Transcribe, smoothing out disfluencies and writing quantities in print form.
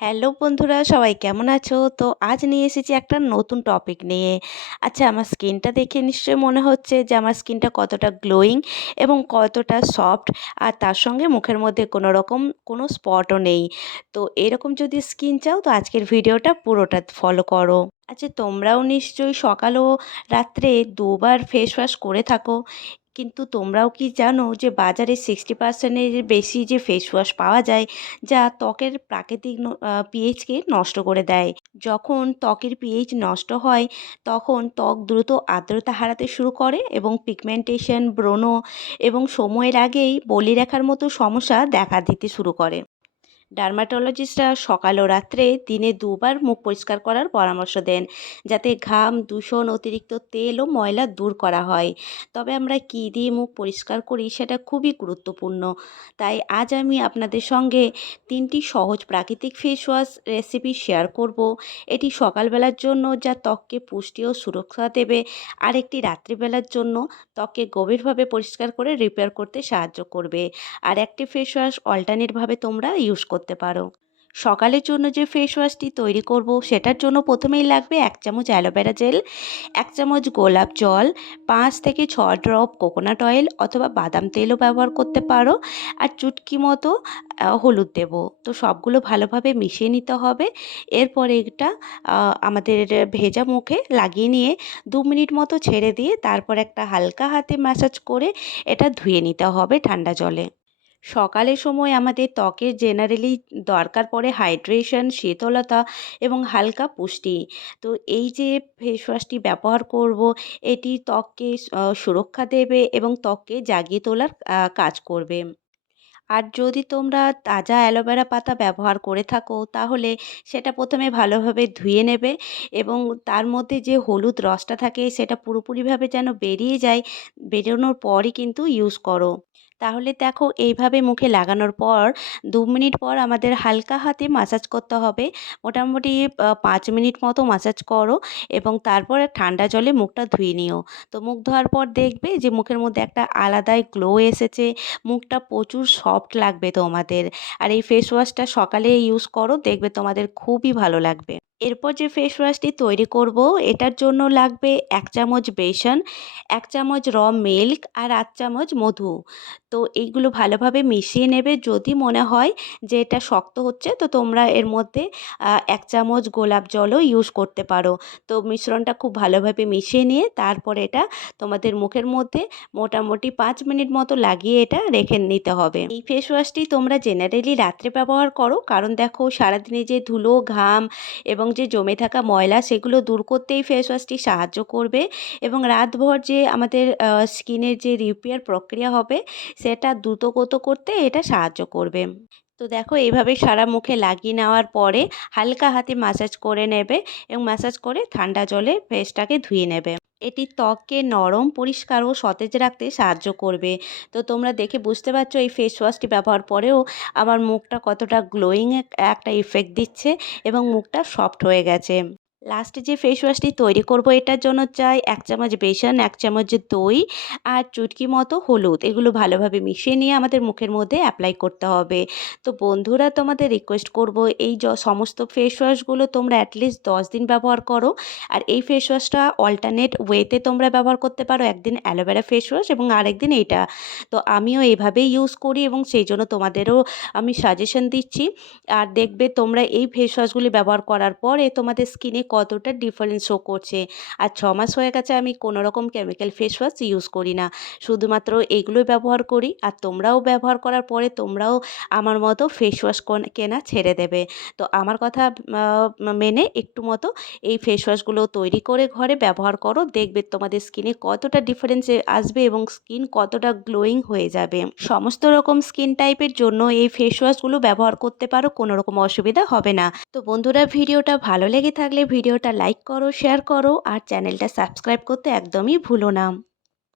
Hello বন্ধুরা, সবাই কেমন আছো? তো আজ নিয়ে এসেছি একটা নতুন টপিক নিয়ে। আচ্ছা, আমার স্কিনটা দেখে নিশ্চয়ই মনে হচ্ছে যে আমার স্কিনটা কতটা গ্লোয়িং এবং কতটা সফট, আর তার সঙ্গে মুখের মধ্যে কোনো রকম কোনো স্পটও নেই। তো এরকম যদি স্কিন চাও তো আজকের ভিডিওটা পুরোটা ফলো করো। আচ্ছা, তোমরাও নিশ্চয়ই সকাল ও রাত্রে দুবার ফেস ওয়াশ করে থাকো। কিন্তু তোমরাও কি জানো যে বাজারে 60% এর বেশি যে ফেস ওয়াশ পাওয়া যায়, যা ত্বকের প্রাকৃতিক পিএইচকে নষ্ট করে দেয়। যখন ত্বকের পিএইচ নষ্ট হয়, তখন ত্বক দ্রুত আর্দ্রতা হারাতে শুরু করে এবং পিগমেন্টেশন, ব্রণ এবং সময়ের আগেই বলিরেখার মতো সমস্যা দেখা দিতে শুরু করে। ডার্মাটোলজিস্টরা সকাল ও রাত্রে দিনে দুবার মুখ পরিষ্কার করার পরামর্শ দেন, যাতে ঘাম, দূষণ, অতিরিক্ত তেল ও ময়লা দূর করা হয়। তবে আমরা কী দিয়ে মুখ পরিষ্কার করি সেটা খুবই গুরুত্বপূর্ণ। তাই আজ আমি আপনাদের সঙ্গে 3টি সহজ প্রাকৃতিক ফেস ওয়াশ রেসিপি শেয়ার করব। এটি সকালবেলার জন্য যা ত্বককে পুষ্টি ও সুরক্ষা দেবে, আর একটি রাত্রিবেলার জন্য ত্বককে গভীরভাবে পরিষ্কার করে রিপেয়ার করতে সাহায্য করবে। আর একটি ফেস ওয়াশ অল্টারনেটভাবে তোমরা ইউজ করতে পারো। সকালের জন্য যে ফেস ওয়াশটি তৈরি করব সেটার জন্য প্রথমেই লাগবে 1 চামচ অ্যালোভেরা জেল, 1 চামচ গোলাপ জল, 5 থেকে 6 ড্রপ কোকোনাট অয়েল অথবা বাদাম তেলও ব্যবহার করতে পারো, আর চুটকি মতো হলুদ দেব। তো সবগুলো ভালোভাবে মিশিয়ে নিতে হবে। এরপরে এটা আমাদের ভেজা মুখে লাগিয়ে নিয়ে 2 মিনিট মতো ছেড়ে দিয়ে তারপর একটা হালকা হাতে ম্যাসাজ করে এটা ধুয়ে নিতে হবে ঠান্ডা জলে। সকালের সময় আমাদের ত্বকের জেনারেলি দরকার পড়ে হাইড্রেশন, শীতলতা এবং হালকা পুষ্টি। তো এই যে ফেস ওয়াশটি ব্যবহার করব, এটি ত্বককে সুরক্ষা দেবে এবং ত্বককে জাগিয়ে তোলার কাজ করবে। আর যদি তোমরা তাজা অ্যালোভেরা পাতা ব্যবহার করে থাকো, তাহলে সেটা প্রথমে ভালোভাবে ধুয়ে নেবে এবং তার মধ্যে যে হলুদ রসটা থাকে সেটা পুরোপুরিভাবে যেন বেরিয়ে যায়, বেরোনোর পরই কিন্তু ইউজ করো। তাহলে দেখো, এইভাবে মুখে লাগানোর পর 2 মিনিট পর আমাদের হালকা হাতে মাসাজ করতে হবে। মোটামুটি 5 মিনিট মতো মাসাজ করো এবং তারপরে ঠান্ডা জলে মুখটা ধুয়ে নিও। তো মুখ ধোয়ার পর দেখবে যে মুখের মধ্যে একটা আলাদাই গ্লো এসেছে, মুখটা প্রচুর সফট লাগবে তোমাদের। আর এই ফেস ওয়াশটা সকালে ইউজ করো, দেখবে তোমাদের খুবই ভালো লাগবে। এরপর যে ফেস ওয়াশটি তৈরি করব, এটার জন্য লাগবে 1 চামচ বেসন, 1 চামচ মিল্ক আর 8 চামচ মধু। তো এইগুলো ভালোভাবে মিশিয়ে নেবে। যদি মনে হয় যে এটা শক্ত হচ্ছে, তো তোমরা এর মধ্যে 1 চামচ গোলাপ জলও ইউজ করতে পারো। তো মিশ্রণটা খুব ভালোভাবে মিশিয়ে নিয়ে তারপর এটা তোমাদের মুখের মধ্যে মোটামুটি 5 মিনিট মতো লাগিয়ে এটা রেখে নিতে হবে। এই ফেস ওয়াশটি তোমরা জেনারেলি রাত্রে ব্যবহার করো, কারণ দেখো সারাদিনে যে ধুলো, ঘাম এবং যে জমে থাকা ময়লা সেগুলো দূর করতে এই ফেস ওয়াশটি সাহায্য করবে এবং রাতভর যে আমাদের স্কিনের যে রিপেয়ার প্রক্রিয়া হবে সেটা দ্রুতগত করতে এটা সাহায্য করবে। তো দেখো, এইভাবে সারা মুখে লাগিয়ে নেওয়ার পরে হালকা হাতে মাসাজ করে নেবে এবং মাসাজ করে ঠান্ডা জলে ফেসটাকে ধুয়ে নেবে। এটি ত্বককে নরম, পরিষ্কার ও সতেজ রাখতে সাহায্য করবে। তো তোমরা দেখে বুঝতে পারছো এই ফেস ওয়াশটি ব্যবহার পরেও আমার মুখটা কতটা গ্লোয়িং একটা ইফেক্ট দিচ্ছে এবং মুখটা সফট হয়ে গেছে। লাস্টে যে ফেস ওয়াশটি তৈরি করব, এটার জন্য চাই 1 চামচ বেসন, 1 চামচ দই আর চুটকি মতো হলুদ। এগুলো ভালোভাবে মিশিয়ে নিয়ে আমাদের মুখের মধ্যে অ্যাপ্লাই করতে হবে। তো বন্ধুরা, তোমাদের রিকোয়েস্ট করব, এই সমস্ত ফেস ওয়াশগুলো তোমরা অ্যাটলিস্ট 10 দিন ব্যবহার করো। আর এই ফেস ওয়াশটা অল্টারনেট ওয়েতে তোমরা ব্যবহার করতে পারো। একদিন অ্যালোভেরা ফেস ওয়াশ এবং আরেকদিন এইটা। তো আমিও এইভাবেই ইউজ করি এবং সেই জন্য তোমাদেরও আমি সাজেশন দিচ্ছি। আর দেখবে তোমরা এই ফেস ওয়াশগুলি ব্যবহার করার পরে তোমাদের স্কিনে কতটা ডিফারেন্স শো করছে। আর 6 মাস হয়ে গেছে আমি কোনো রকম কেমিক্যাল ফেস ওয়াশ ইউজ করি না, শুধুমাত্র এগুলোই ব্যবহার করি। আর তোমরাও ব্যবহার করার পরে তোমরাও আমার মতো ফেস ওয়াশ কেনা ছেড়ে দেবে। তো আমার কথা মেনে একটু মতো এই ফেস ওয়াশগুলো তৈরি করে ঘরে ব্যবহার করো, দেখবে তোমাদের স্কিনে কতটা ডিফারেন্স আসবে এবং স্কিন কতটা গ্লোয়িং হয়ে যাবে। সমস্ত রকম স্কিন টাইপের জন্য এই ফেস ওয়াশগুলো ব্যবহার করতে পারো, কোনো রকম অসুবিধা হবে না। তো বন্ধুরা, ভিডিওটা ভালো লেগে থাকলে ভিডিওটা লাইক করো, শেয়ার করো আর চ্যানেলটা সাবস্ক্রাইব করতে একদমই ভুলো না।